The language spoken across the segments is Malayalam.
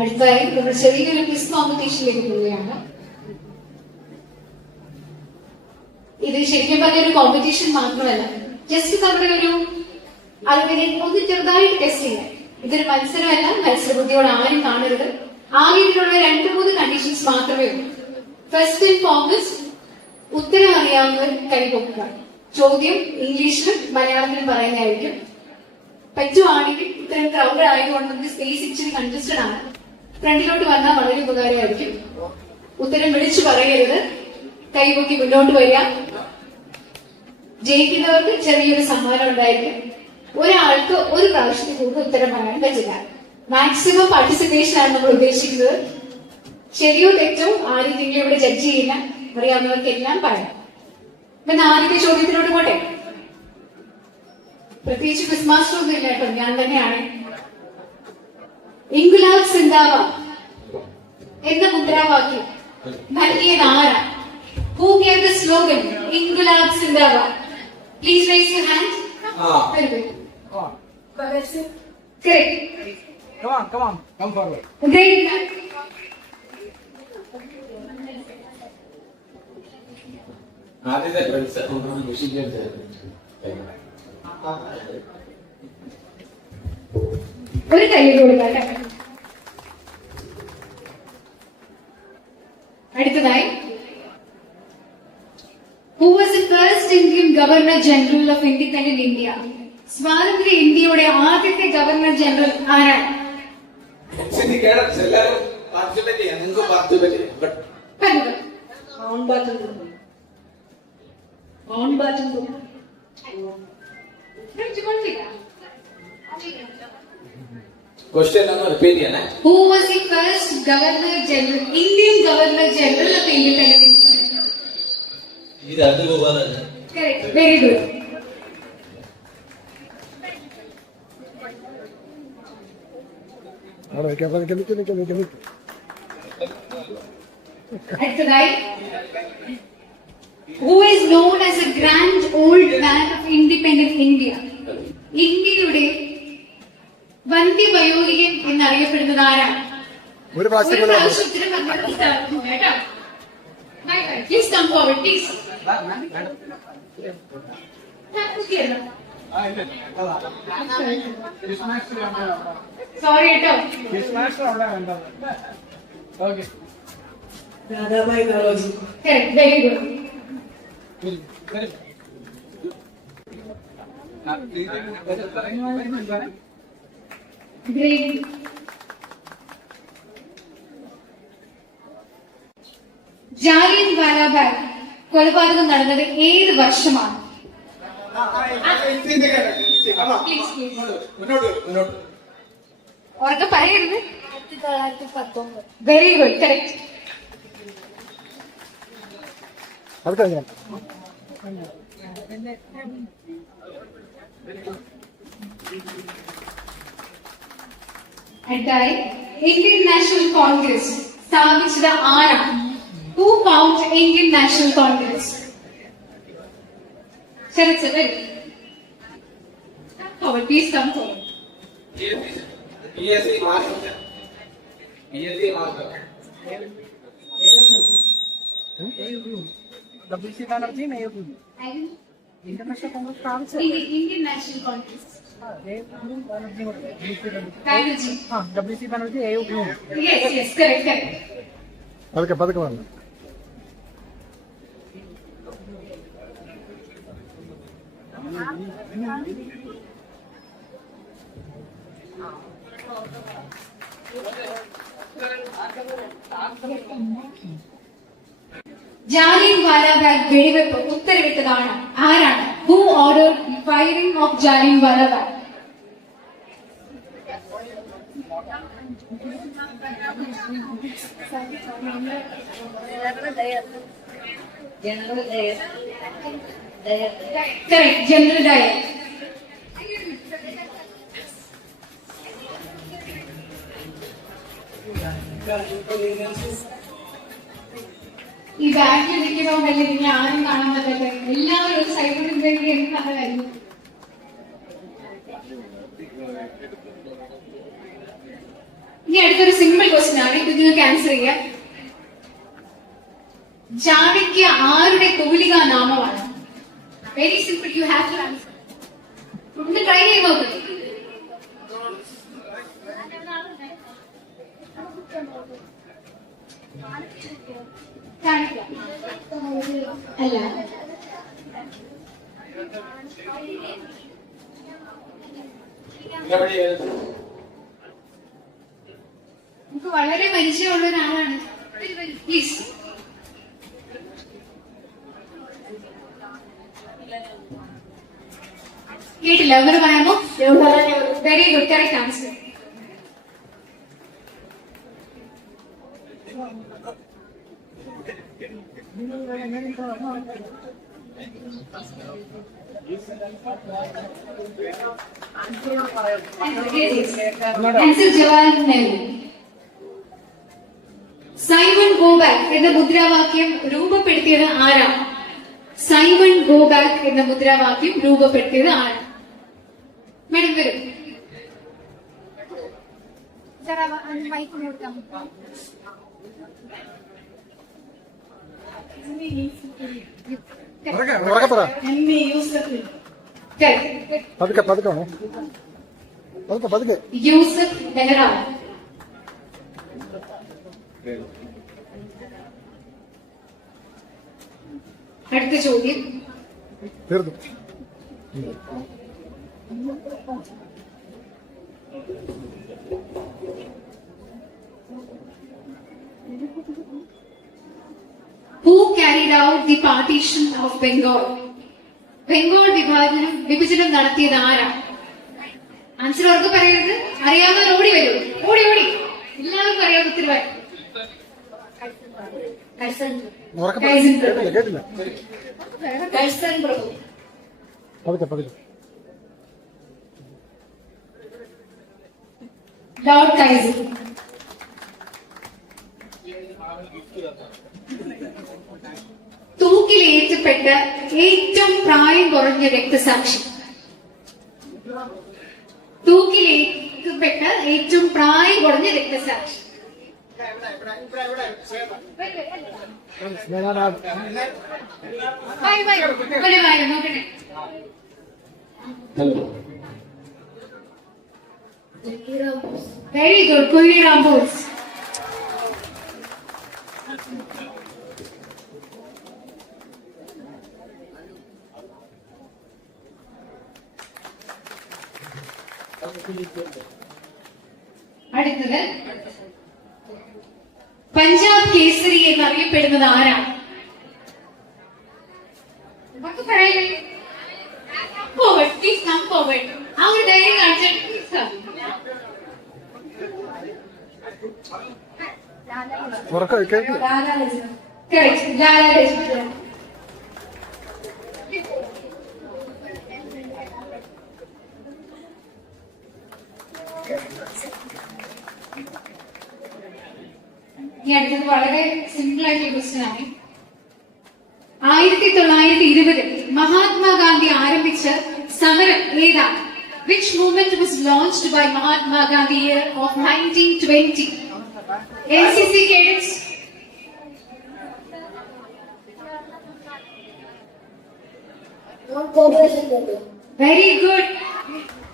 അടുത്തതായി നമ്മൾ ചെറിയൊരു ക്വിസ് കോമ്പറ്റീഷനിലേക്ക് പോവുകയാണ്. ഇത് ശരിക്കും പറഞ്ഞ ഒരു കോമ്പറ്റീഷൻ മാത്രമല്ല, ജസ്റ്റ് നമ്മുടെ ഒരു അറിവിനെ ഒന്ന് ചെറുതായിട്ട് ടെസ്റ്റ് ചെയ്യാം. ഇതൊരു മത്സരമല്ല, മത്സരബുദ്ധിയോട് ആരും കാണരുത്. ആ രീതിയിലുള്ള 2-3 കണ്ടീഷൻസ് മാത്രമേ ഉള്ളൂ. ഫസ്റ്റ് ആൻഡ് ഫോർമസ്റ്റ്, ഉത്തരം അറിയാവുന്നവർ കൈപൊക്കുക. ചോദ്യം ഇംഗ്ലീഷിലും മലയാളത്തിലും പറയുന്നതായിരിക്കും. പറ്റുവാണെങ്കിൽ ഇത്തരം ക്രൗഡ് ആയതുകൊണ്ട് നമുക്ക് സ്പേസ് ഇച്ചിരി കൺജസ്റ്റഡ് ആണ്. ഫ്രണ്ടിലോട്ട് വന്നാൽ വളരെ ഉപകാരമായിരിക്കും. ഉത്തരം വിളിച്ചു പറയരുത്, കൈപൊക്കി മുന്നോട്ട് വരിക. ജയിക്കുന്നവർക്ക് ചെറിയൊരു സമ്മാനം ഉണ്ടായിരിക്കും. ഒരാൾക്ക് ഒരു പ്രാവശ്യത്തിൽ കൂടുതൽ ഉത്തരം പറയാൻ പറ്റില്ല. മാക്സിമം പാർട്ടിസിപ്പേഷൻ ആണ് നമ്മൾ ഉദ്ദേശിക്കുന്നത്. ശരിയോ തെറ്റോ ആരും നിങ്ങൾ ഇവിടെ ജഡ്ജ് ചെയ്യില്ല, അറിയാവുന്നവർക്ക് എല്ലാം പറയാം. പിന്നെ ആദ്യത്തെ ചോദ്യത്തിലോട്ട് പോട്ടെ. പ്രത്യേകിച്ച് ക്വിസ് മാസ്റ്റർ ഒന്നും ഇല്ല കേട്ടോ, ഞാൻ തന്നെയാണ്. ഇൻകുലാബ് സിന്ദാബാദ് എന്ന മുദ്രാവാക്യം നൽകിയത് ആരാ? Who gave the slogan Inqilab Zindabad? Please raise your hand. Very good. Correct. Come forward. Great. ഒരു കൈ കൊടുക്കാം. അടുത്തതായി, who was the first Indian Governor General of Independent India? സ്വാതന്ത്ര്യ ഇന്ത്യയുടെ ആദ്യത്തെ ഗവർണർ ജനറൽ ആരാണ്? Question number repeat here, na? Who was the first Governor General, Indian Governor General of Independent India? This is Gopala. Correct. Very good. അടുത്തതായി, who is known as a grand old man of independent India? ഇന്ത്യയുടെ വന്ധ്യവയോധികൻ എന്നറിയപ്പെടുന്നത് ആരാണ്? ഒരു പ്രാവശ്യം please come forward, please. Sorry കേട്ടോ. Okay. Radhabai Garoji. Correct. Very good. Great. Jallianwala Bagh കൊലപാതകം നടന്നത് ഏത് വർഷമാണ്? ഉറക്കെ പറയരുത്. 1919. Very good. കറക്റ്റ്. അടുത്തായി, ഇന്ത്യൻ നാഷണൽ കോൺഗ്രസ് സ്ഥാപിച്ചത് ആരാണ്? Who founded Indian National Congress? Sir, come forward, please come forward. PSC Master. WC Banerjee, International Congress Council. Indian National Congress. Banerjee. WC Banerjee, AUP. Yes, correct. പതുക്കെ വേണം. ജാലിയൻവാലാ ബാഗ് വെടിവെപ്പ് ഉത്തരവിട്ടതാണ് ആരാണ്? Who ordered the firing of Jallianwala Bagh? General Dyer. Correct, General Dyer. ഈ ബാഗിൽ ഇരിക്കണമെന്നല്ലേ നിങ്ങൾ ആരും കാണാൻ പറ്റട്ടെ. എല്ലാവരും ഒരു സൈഡിൽ ഉണ്ടെങ്കിൽ എന്ത് നല്ലതായിരുന്നു. ഇനി അടുത്തൊരു സിമ്പിൾ ക്വസ്റ്റ്യൻ ആണ്, ഇത് നിങ്ങൾക്ക് ആൻസർ ചെയ്യാം. ജാനക്യ ആരുടെ തൂലികാ നാമമാണ്? Very simple, you have to answer. ഒന്ന് ട്രൈ ചെയ്ത് നോക്ക്. ജാനക്യ അല്ല. നമുക്ക് വളരെ പരിചയമുള്ള ഒരാളാണ്. പ്ലീസ്. കേട്ടില്ല, അവർ പറയാമോ? Very good, correct answer. Answer Jawaharlal Nehru. Simon go back എന്ന മുദ്രാവാക്യം രൂപപ്പെടുത്തിയത് ആരാണ്? സൈമൺ ഗോ ബാക്ക് എന്ന മുദ്രാവാക്യം രൂപപ്പെടുത്തിയത് ആരാണ്? മേഡം വരും. ഉറക്കെ പറ. പതുക്കെ പതുക്കെ വേണേ. പതുക്കെ പതുക്കെ. യൂസഫ് മെഹ്റാൻ. അടുത്ത ചോദ്യം. തീർന്നു. Who carried out the partition of Bengal? Bengal വിഭജനം നടത്തിയത് ആരാണ്? ആൻസർ അവർക്ക് പറയരുത്. അറിയാവുന്നവർ ഓടി വരൂ. ഓടി ഓടി. എല്ലാവർക്കും അറിയാവുന്ന ഉത്തരവായി. കേട്ടില്ല. പതുക്കെ പതുക്കെ. Lord kaizen. തൂക്കിലേറ്റപ്പെട്ട ഏറ്റവും പ്രായം കുറഞ്ഞ രക്തസാക്ഷി. തൂക്കിലേറ്റപ്പെട്ട ഏറ്റവും പ്രായം കുറഞ്ഞ രക്തസാക്ഷി. നോക്കട്ടെ. Very good, Kunhiram Bose. അടുത്തത് പഞ്ചാബ് കേസരി എന്നറിയപ്പെടുന്നത് ആരാണ്? ആ ഒരു ധൈര്യം കാണിച്ചിട്ട് ഈ അടുത്തത് വളരെ സിമ്പിൾ ആയിട്ടുള്ള ക്വസ്റ്റ്യൻ ആണ്. 1920 മഹാത്മാഗാന്ധി ആരംഭിച്ച സമരം ഏതാണ്? Which movement was launched by Mahatma Gandhi year of 1920? NCC cadets. Very good.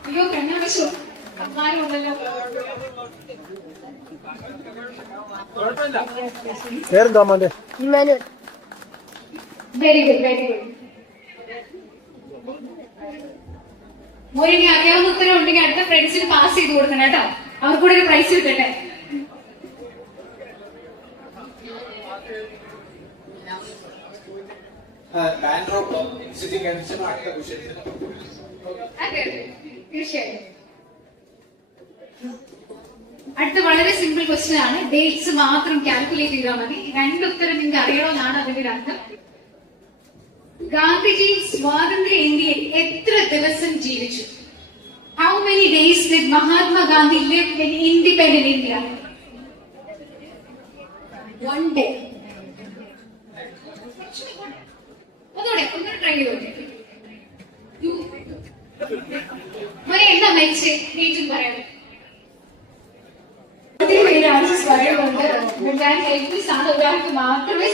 അയ്യോ കണ്ണടച്ചു. അമ്മാരുണ്ടല്ലോ. പേരെന്താ മോന്റെ? Very good, very good. മോരിനി അറിയാവുന്ന ഉത്തരം ഉണ്ടെങ്കിൽ അടുത്ത ഫ്രണ്ട്സിന് പാസ് ചെയ്ത് കൊടുക്കണം കേട്ടോ. അവർക്കൂടെ ഒരു പ്രൈസ് കിട്ടട്ടെ. അതെ തീർച്ചയായും. അടുത്ത വളരെ സിമ്പിൾ ക്വസ്റ്റ്യൻ ആണ്. ഡേറ്റ്സ് മാത്രം കാൽക്കുലേറ്റ് ചെയ്താൽ മതി. രണ്ട് ഉത്തരം നിങ്ങൾക്ക് അറിയണമെന്നാണ് അതിന്റെ ഒരു അർത്ഥം. ഗാന്ധിജി സ്വാതന്ത്ര്യ ഇന്ത്യയിൽ എത്ര ദിവസം ജീവിച്ചു? How many days did Mahatma Gandhi live in independent India? 1 day. ഒന്നുകൂടെ ട്രൈ ചെയ്തോട്ടെ. എന്താ മരിച്ചേ? ഡേറ്റും പറയാം. പറയുന്നുണ്ട്. ഞാൻ സെൽഫിഷ് ആണ്, ഒരാൾക്ക് മാത്രമേ.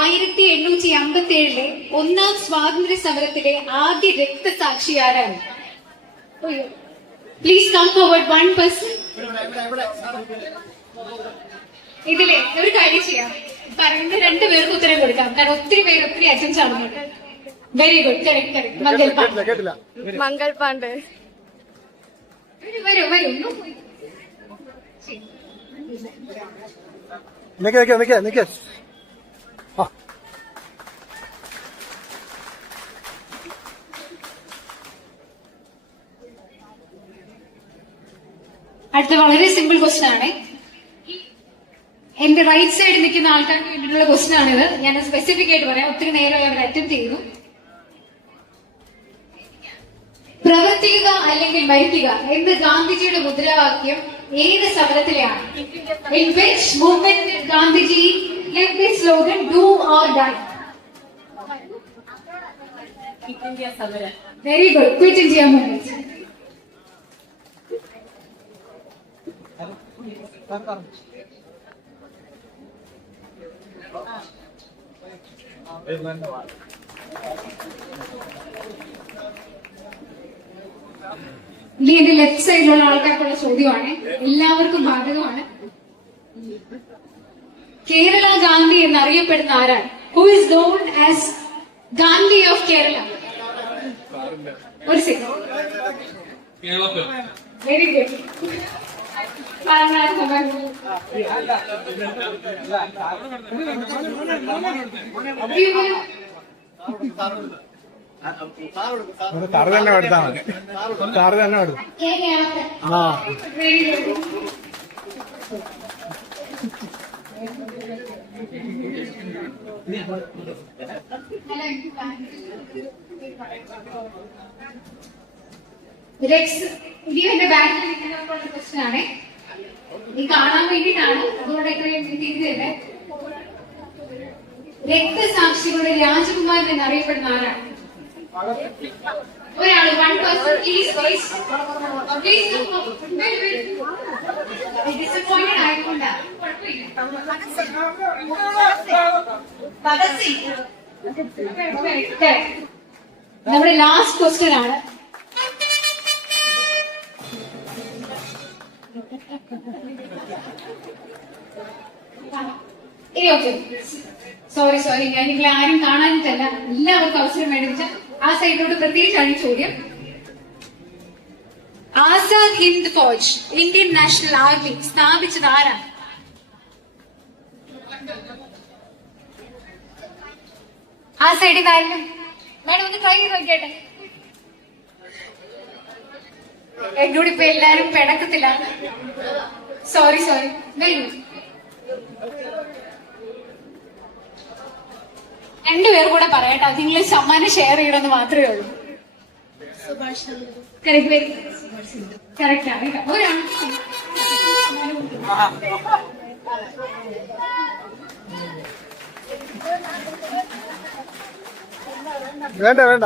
1857 ഒന്നാം സ്വാതന്ത്ര്യ സമരത്തിലെ ആദ്യ രക്തസാക്ഷി ആരാണ്? Please come forward 1 person. ഇതിലെ ഒരു കാര്യം ചെയ്യാം, പറയുന്ന 2 പേർക്ക് ഉത്തരം കൊടുക്കാം, കാരണം ഒത്തിരി പേര് ഒത്തിരി അറ്റൻസ് ആവുന്നുണ്ട്. Very good, correct correct. Mangal Pandey. കേട്ടില്ല. മംഗൾ പാണ്ഡെ. വരൂ വരൂ. നിക്ക്. ആ അടുത്ത വളരെ സിമ്പിൾ ക്വസ്റ്റൻ ആണ്. എന്റെ റൈറ്റ് സൈഡിൽ നിൽക്കുന്ന ആൾക്കാർക്ക് വേണ്ടിയിട്ടുള്ള ക്വസ്റ്റൻ ആണിത്. ഞാൻ സ്പെസിഫിക് ആയിട്ട് പറയാം, ഒത്തിരി നേരമായി അവർ അറ്റൻഡ് ചെയ്യുന്നു. പ്രവർത്തിക്കുക അല്ലെങ്കിൽ മരിക്കുക എന്ന ഗാന്ധിജിയുടെ മുദ്രാവാക്യം ഏത് സമരത്തിലെയാണ്? In which movement did Gandhiji give the slogan "Do or Die"? Very good. Quit India movement. ഇനി എന്റെ ലെഫ്റ്റ് സൈഡിലുള്ള ആൾക്കാർക്കുള്ള ചോദ്യമാണ്, എല്ലാവർക്കും ബാധകമാണ്. കേരള ഗാന്ധി എന്നറിയപ്പെടുന്ന ആരാണ്? Who is known as Gandhi of Kerala? ഒരു സെക്കൻഡ്. Very good. കാറ് തന്നെ എടുത്താൽ മതി. കാറ് തന്നെ എടുത്തു. ആ എന്റെ ബാക്കിൽ നിൽക്കുന്നവർക്കുള്ള ക്വസ്റ്റൻ ആണ്. ഈ കാണാൻ വേണ്ടിയിട്ടാണ്, അതുകൊണ്ട് ഇത്രയും ചെയ്തത്. രക്തസാക്ഷികളുടെ രാജകുമാരൻ എന്നറിയപ്പെടുന്ന ആരാണ്? ഒരാള് 1 person. പ്ലീസ് ഡിസപ്പോയിന്റഡ് ആയിക്കൊണ്ടാ, കുഴപ്പമില്ല. നമ്മുടെ ലാസ്റ്റ് ക്വസ്റ്റ്യൻ ആണ്. സോറി, ഞാൻ നിങ്ങളെ ആരും കാണാനിട്ടല്ല, എല്ലാവർക്കും അവസരം മേടിച്ച ആ സൈഡിലോട്ട് പ്രത്യേകിച്ചാണ് ഈ ചോദ്യം. Azad Hind Fauj, Indian national army സ്ഥാപിച്ചത് ആരാണ്? ആ സൈഡിൽ നിന്നായിരുന്നു. മേഡം ഒന്ന് ട്രൈ ചെയ്ത് നോക്കിയാട്ടെ. എന്നോട് ഇപ്പൊ എല്ലാരും പിണക്കത്തില്ല. സോറി. വരൂ. 2 പേർ കൂടെ പറയട്ടെ, നിങ്ങൾ സമ്മാനം ഷെയർ ചെയ്യണമെന്ന് മാത്രമേ ഉള്ളൂ. കറക്റ്റ് ആണ്. ഒരാൾ വേണ്ട.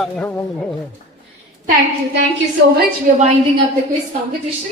Thank you so much. We are winding up the quiz competition.